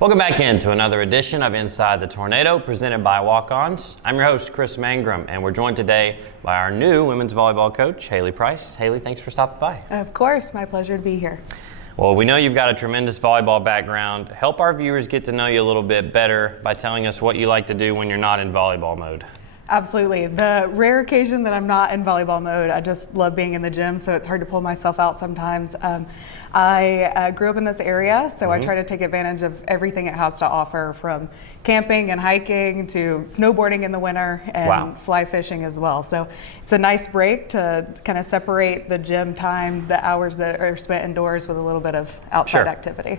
Welcome back into another edition of Inside the Tornado, presented by Walk-Ons. I'm your host, Chris Mangrum, and we're joined today by our new women's volleyball coach, Haley Price. Haley, thanks for stopping by. Of course, my pleasure to be here. Well, we know you've got a tremendous volleyball background. Help our viewers get to know you a little bit better by telling us what you like to do when you're not in volleyball mode. Absolutely. The rare occasion that I'm not in volleyball mode, I just love being in the gym, so it's hard to pull myself out sometimes. I grew up in this area, so I try to take advantage of everything it has to offer, from camping and hiking to snowboarding in the winter and fly fishing as well. So it's a nice break to kind of separate the gym time, the hours that are spent indoors, with a little bit of outside activity.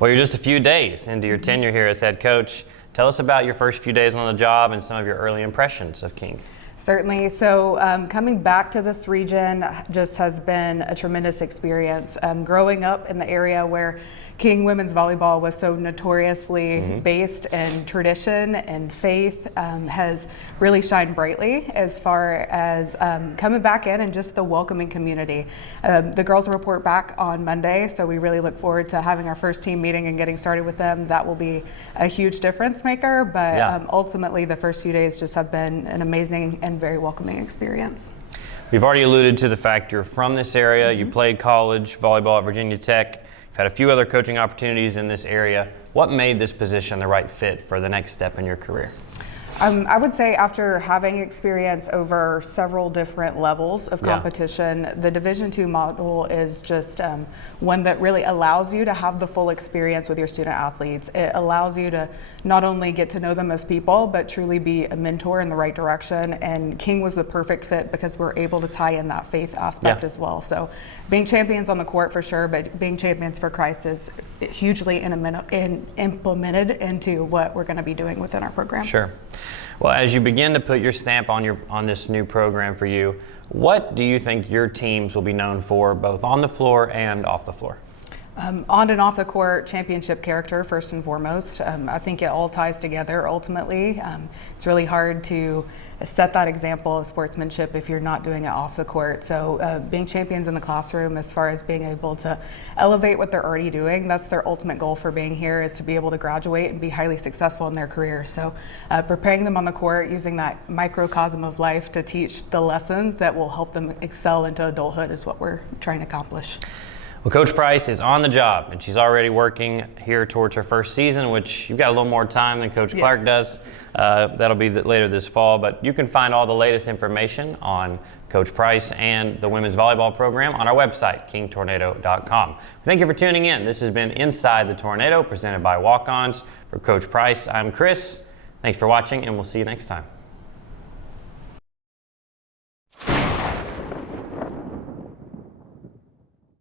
Well, you're just a few days into your tenure here as head coach. Tell us about your first few days on the job and some of your early impressions of King. Certainly. So coming back to this region just has been a tremendous experience. Growing up in the area where King women's volleyball was so notoriously based in tradition and faith has really shined brightly as far as coming back in and just the welcoming community. The girls report back on Monday, so we really look forward to having our first team meeting and getting started with them. That will be a huge difference maker, but ultimately the first few days just have been an amazing and very welcoming experience. We've already alluded to the fact you're from this area. You played college volleyball at Virginia Tech. Had a few other coaching opportunities in this area. What made this position the right fit for the next step in your career? I would say after having experience over several different levels of competition, the Division II model is just one that really allows you to have the full experience with your student athletes. It allows you to not only get to know them as people, but truly be a mentor in the right direction. And King was the perfect fit because we're able to tie in that faith aspect as well. So being champions on the court for sure, but being champions for Christ is hugely implemented into what we're going to be doing within our program. Sure. Well, as you begin to put your stamp on this new program for you, what do you think your teams will be known for, both on the floor and off the floor? On and off the court, championship character first and foremost. I think it all ties together ultimately. It's really hard to set that example of sportsmanship if you're not doing it off the court. So being champions in the classroom, as far as being able to elevate what they're already doing, that's their ultimate goal for being here, is to be able to graduate and be highly successful in their career. So preparing them on the court, using that microcosm of life to teach the lessons that will help them excel into adulthood is what we're trying to accomplish. Well, Coach Price is on the job, and she's already working here towards her first season, which you've got a little more time than Coach Clark does. That'll be later this fall, but you can find all the latest information on Coach Price and the women's volleyball program on our website, kingtornado.com. Thank you for tuning in. This has been Inside the Tornado, presented by Walk-Ons. For Coach Price, I'm Chris. Thanks for watching, and we'll see you next time.